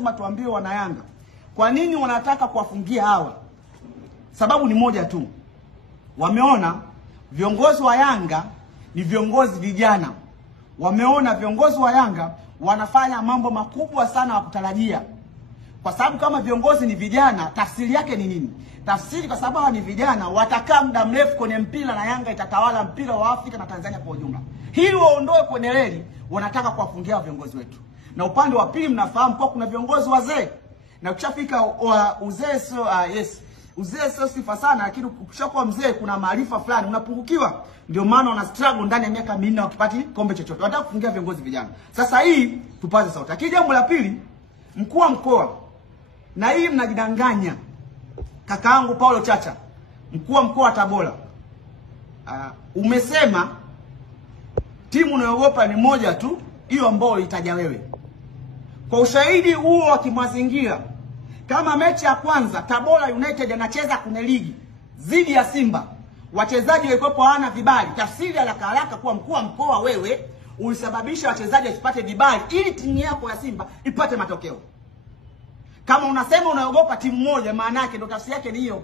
lazima tuambie wana Yanga kwa nini wanataka kuwafungia hawa. Sababu ni moja tu. Wameona viongozi wa Yanga ni viongozi vijana. Wameona viongozi wa Yanga wanafanya mambo makubwa sana wa kutarajia. Kwa sababu kama viongozi ni vijana, tafsiri yake ni nini? Tafsiri kwa sababu hawa ni vijana, watakaa muda mrefu kwenye mpira na Yanga itatawala mpira wa Afrika na Tanzania kwa ujumla. Hili waondoe kwenye reli, wanataka kuwafungia viongozi wetu. Na upande wa pili mnafahamu kwa kuna viongozi wazee. Na ukishafika uzee sio uzee sio sifa sana, lakini ukishakuwa mzee kuna maarifa fulani unapungukiwa. Ndio maana wana struggle ndani ya miaka 4 wakipati kombe chochote. Wanataka kufungia viongozi vijana. Sasa hii tupaze sauti. Lakini jambo la pili, mkuu wa mkoa, na hii mnajidanganya. Kakaangu Paulo Chacha, mkuu wa mkoa wa Tabora, umesema timu unayogopa ni moja tu, hiyo ambayo itaja wewe. Kwa ushahidi huo wa kimazingira, kama mechi ya kwanza Tabora United anacheza kwenye ligi zidi ya Simba, wachezaji walikuwa hawana vibali, tafsiri haraka kuwa mkuu wa mkoa wewe ulisababisha wachezaji wasipate vibali ili timu yako ya Simba ipate matokeo. Kama unasema unaogopa timu moja, maana yake ndo tafsiri yake ni hiyo.